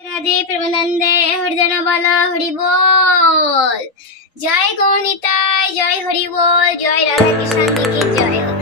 রাধে প্রেমানন্দে হরিজন বল হরি বল। জয় গৌনিতায়, জয় হরি বল, জয় রাধা কৃষ্ণ, জয় হোক।